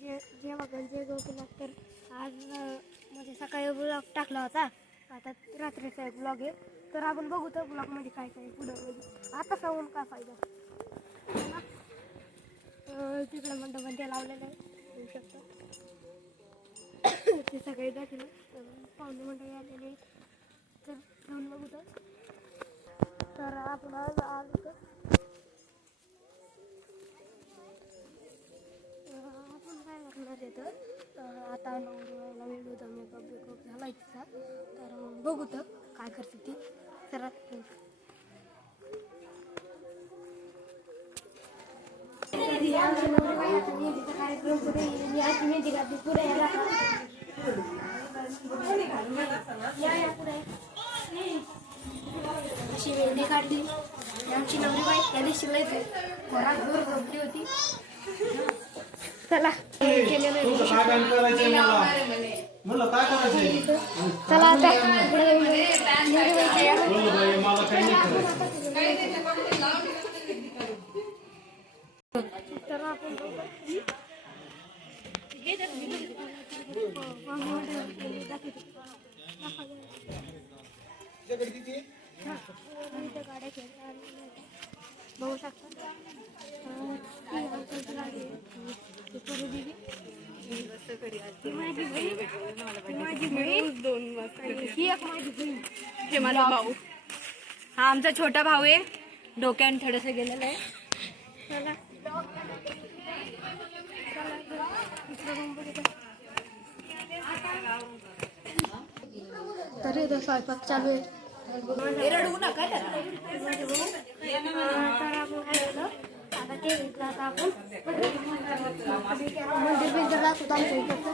जे बघाल जे गोपीनाथ तर आज म्हणजे सकाळी ब्लॉग टाकला होता, आता रात्रीचा एक ब्लॉग आहे. तर आपण बघू तर ब्लॉगमध्ये काय काय पुढं म्हणजे आता सांगून काय फायदा. तिकडं मंडपमध्ये लावलेलं आहे, होऊ शकतं ते सगळे दाखवलं. पाहुणे मंडळी आलेले तर जाऊन बघू तर आपण आज आलो आपण काय करणार आहे तर आता नवरीला वेळ होता, मेकअप झाला तिचा. तर बघू तर काय करते ती. चला आमची नवरी आता मेहंदीचा कार्यक्रम पुढे आज मेहंदी घातली पुढे याला अशी मेहंदी काढली. आमची नवरी बाई त्या दिवशी लई घरात दूर झोपली होती. चला केलेलं चला आता तर आपण गाड्या खेळतात बघू शकता. हे माझा भाऊ, हा आमचा छोटा भाऊ आहे, डोक्याने थोडस गेलेलं आहे. चला तर इथं स्वयंपाक चालू आहे. रडवू नका तर आपण काय केलं आता ते घेतलं. आता आपण मंदिर बिंदिर दाखवतो आमच्या इकडचं.